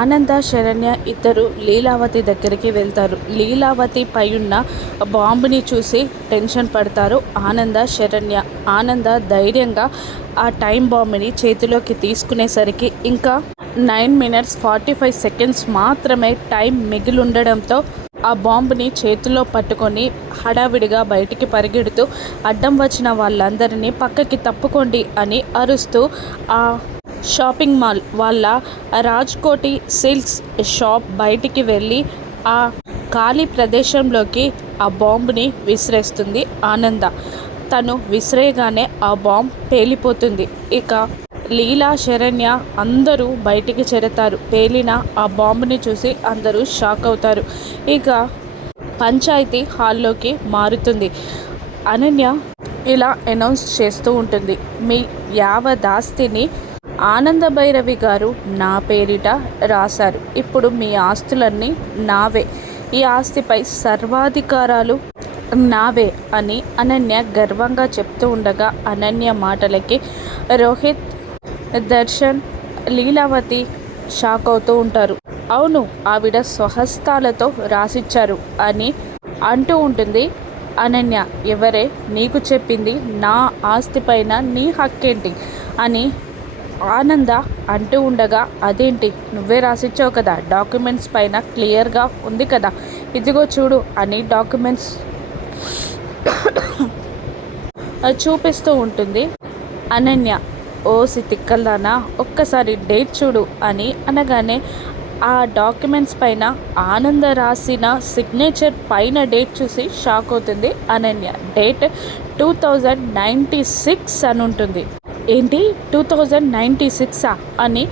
ఆనంద శరణ్య ఇద్దరు లీలావతి దగ్గరికి వెళ్తారు. లీలావతి పైన బాంబుని చూసి టెన్షన్ పడతారు ఆనంద శరణ్య. ఆనంద ధైర్యంగా ఆ టైం బాంబుని చేతిలోకి తీసుకునేసరికి ఇంకా 9 minutes 45 seconds మాత్రమే టైం మిగిలి ఉండడంతో ఆ బాంబుని చేతిలో పట్టుకొని హడావిడిగా బయటికి పరిగెడుతూ అడ్డం వచ్చిన వాళ్ళందరినీ పక్కకి తప్పుకోండి అని అరుస్తూ ఆ షాపింగ్ మాల్ వాళ్ళ రాజ్కోటి సిల్క్స్ షాప్ బయటికి వెళ్ళి ఆ ఖాళీ ప్రదేశంలోకి ఆ బాంబుని విసిరేస్తుంది ఆనంద. తను విసిరేయగానే ఆ బాంబ్ పేలిపోతుంది. ఇక లీలా శరణ్య అందరూ బయటికి చేరతారు. పేలిన ఆ బాంబుని చూసి అందరూ షాక్ అవుతారు. ఇక పంచాయతీ హాల్లోకి మారుతుంది. అనన్య ఇలా అనౌన్స్ చేస్తూ ఉంటుంది, మీ యావదాస్తిని ఆనంద భైరవి గారు నా పేరిట రాశారు. ఇప్పుడు మీ ఆస్తులన్నీ నావే. ఈ ఆస్తిపై సర్వాధికారాలు నావే అని అనన్య గర్వంగా చెప్తూ ఉండగా అనన్య మాటలకి రోహిత్, దర్శన్, లీలావతి షాక్ అవుతూ ఉంటారు. అవును, ఆవిడ స్వహస్తాలతో రాసిచ్చారు అని అంటూ ఉంటుంది అనన్య. ఎవరే నీకు చెప్పింది నా ఆస్తిపైన నీ హక్కేంటి అని ఆనంద అంటూ ఉండగా, అదేంటి నువ్వే రాసిచ్చావు కదా, డాక్యుమెంట్స్ పైన క్లియర్గా ఉంది కదా, ఇదిగో చూడు అని డాక్యుమెంట్స్ చూపిస్తూ ఉంటుంది అనన్య. ఓ సితిక్కల్దానా, ఒక్కసారి డేట్ చూడు అని అనగానే ఆ డాక్యుమెంట్స్ పైన ఆనంద రాసిన సిగ్నేచర్ పైన డేట్ చూసి షాక్ అవుతుంది అనన్య. డేట్ 2096 అని ఉంటుంది. ఏంటి 2096 అని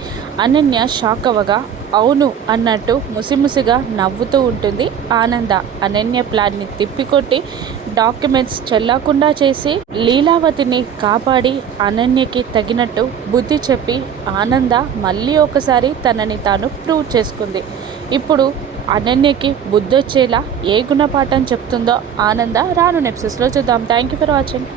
అనన్య షాక్ అవ్వగా, అవును అన్నట్టు ముసిముసిగా నవ్వుతూ ఉంటుంది ఆనంద. అనన్య ప్లాన్ని తిప్పికొట్టి డాక్యుమెంట్స్ చెల్లకుండా చేసి లీలావతిని కాపాడి అనన్యకి తగినట్టు బుద్ధి చెప్పి ఆనంద మళ్ళీ ఒకసారి తనని తాను ప్రూవ్ చేసుకుంది. ఇప్పుడు అనన్యకి బుద్ధి వచ్చేలా ఏ గుణపాఠం చెప్తుందో ఆనంద రాను ఎపిసోడ్స్లో చూద్దాం. Thank you for watching.